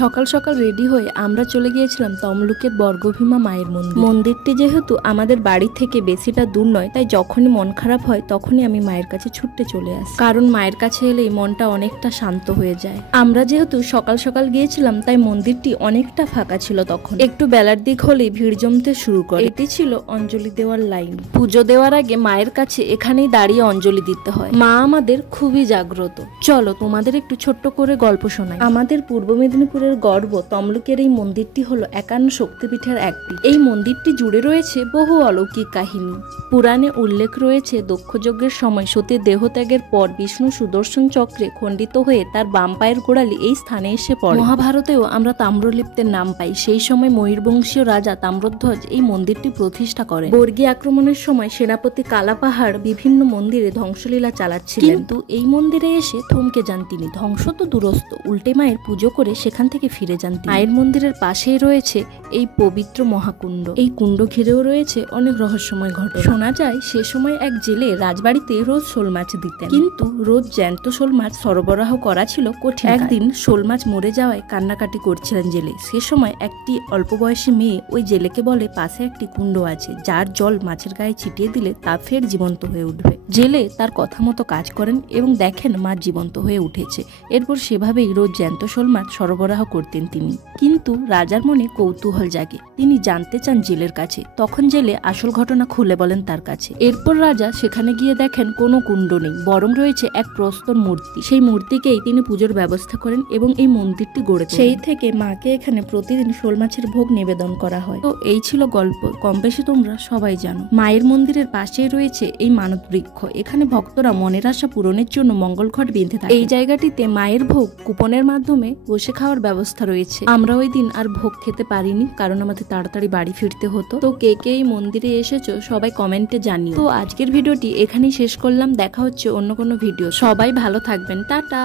সকাল সকাল রেডি হয়ে আমরা চলে গিয়েছিলাম তমলুকের বর্গভীমা মায়ের মন্দির। মন্দিরটি যেহেতু আমাদের বাড়ি থেকে বেশিটা দূর নয়, তাই যখনই মন খারাপ হয় তখনই আমি মায়ের কাছে ছুটতে চলে আসি, কারণ মায়ের কাছে এলেই মনটা অনেকটা শান্ত হয়ে যায়। আমরা যেহেতু সকাল সকাল গিয়েছিলাম তাই মন্দিরটি অনেকটা ফাঁকা ছিল। তখন একটু বেলার দিক হলেই ভিড় জমতে শুরু করে। এটি ছিল অঞ্জলি দেওয়ার লাইন। পুজো দেওয়ার আগে মায়ের কাছে এখানেই দাঁড়িয়ে অঞ্জলি দিতে হয়। মা আমাদের খুবই জাগ্রত। চলো তোমাদের একটু ছোট্ট করে গল্প শোনাই। আমাদের পূর্ব মেদিনীপুরের গর্ব তমলুকের এই মন্দিরটি হলো 51 শক্তিপীঠের একটি। এই মন্দিরটি জুড়ে রয়েছে বহু অলৌকিক কাহিনী। পুরাণে উল্লেখ রয়েছে দক্ষযজ্ঞের সময় সতীর দেহত্যাগের পর বিষ্ণু সুদর্শন চক্রে খণ্ডিত হয়ে তার বাম পায়ের গোড়ালি এই স্থানে এসে পড়ে। মহাভারতেও আমরা তাম্রলিপ্তের নাম পাই। সেই সময় ময়ূরবংশীয় রাজা তাম্রধ্বজ এই মন্দিরটি প্রতিষ্ঠা করেন। বর্গী আক্রমণের সময় সেনাপতি কালাপাহাড় বিভিন্ন মন্দিরে ধ্বংসলীলা চালাচ্ছিলেন, কিন্তু এই মন্দিরে এসে থমকে যান তিনি। ধ্বংস তো দূরস্থ, উল্টে মায়ের পুজো করে সেখান থেকে ফিরে যান। মায়ের মন্দিরের পাশেই রয়েছে এই পবিত্র মহাকুণ্ড। এই কুণ্ড ঘিরেও রয়েছে অনেক রহস্যময় ঘটনা। শোনা যায় সে সময় এক জেলে রাজবাড়িতে রোজ শোল মাছ দিতেন, কিন্তু রোজ জ্যান্ত শোল মাছ সরবরাহ করা ছিল কঠিন। একদিন শোল মাছ মরে যাওয়ায় কান্নাকাটি করছিলেন জেলে। সে সময় একটি অল্প বয়সী মেয়ে ওই জেলেকে বলে পাশে একটি কুণ্ড আছে, যার জল মাছের গায়ে ছিটিয়ে দিলে তা ফের জীবন্ত হয়ে উঠবে। জেলে তার কথা মতো কাজ করেন এবং দেখেন মাছ জীবন্ত হয়ে উঠেছে। এরপর সেভাবেই রোজ জ্যান্ত শোল মাছ সরবরাহ করতেন তিনি। কিন্তু রাজার মনে কৌতূহল জাগে, তিনি জানতে চান জেলের কাছে। তখন জেলে আসল ঘটনা খুলে বলেন তার কাছে। এরপর রাজা সেখানে গিয়ে দেখেন কোনো কুণ্ড নেই, বরং রয়েছে এক প্রস্তর মূর্তি। সেই মূর্তিকেই তিনি পুজোর ব্যবস্থা করেন এবং এই মন্দিরটি গড়ে তোলেন। সেই থেকে মাকে এখানে প্রতিদিন শোল মাছের ভোগ নিবেদন করা হয়। তো এই ছিল গল্প, কম বেশি তোমরা সবাই জানো। মায়ের মন্দিরের পাশেই রয়েছে এই মানত বৃক্ষ। এখানে ভক্তরা মনের আশা পূরণের জন্য মঙ্গল ঘট বেঁধে থাকে। এই জায়গাটিতে মায়ের ভোগ কুপনের মাধ্যমে বসে খাওয়ার ব্যবস্থা রয়েছে। আমরা ওই দিন আর ভোগ খেতে পারিনি, কারণ আমাদের তাড়াতাড়ি বাড়ি ফিরতে হতো। তো কে কে এই মন্দিরে এসেছো সবাই কমেন্টে জানিও। তো আজকের ভিডিওটি এখানেই শেষ করলাম। দেখা হচ্ছে অন্য কোনো ভিডিও। সবাই ভালো থাকবেন, টাটা।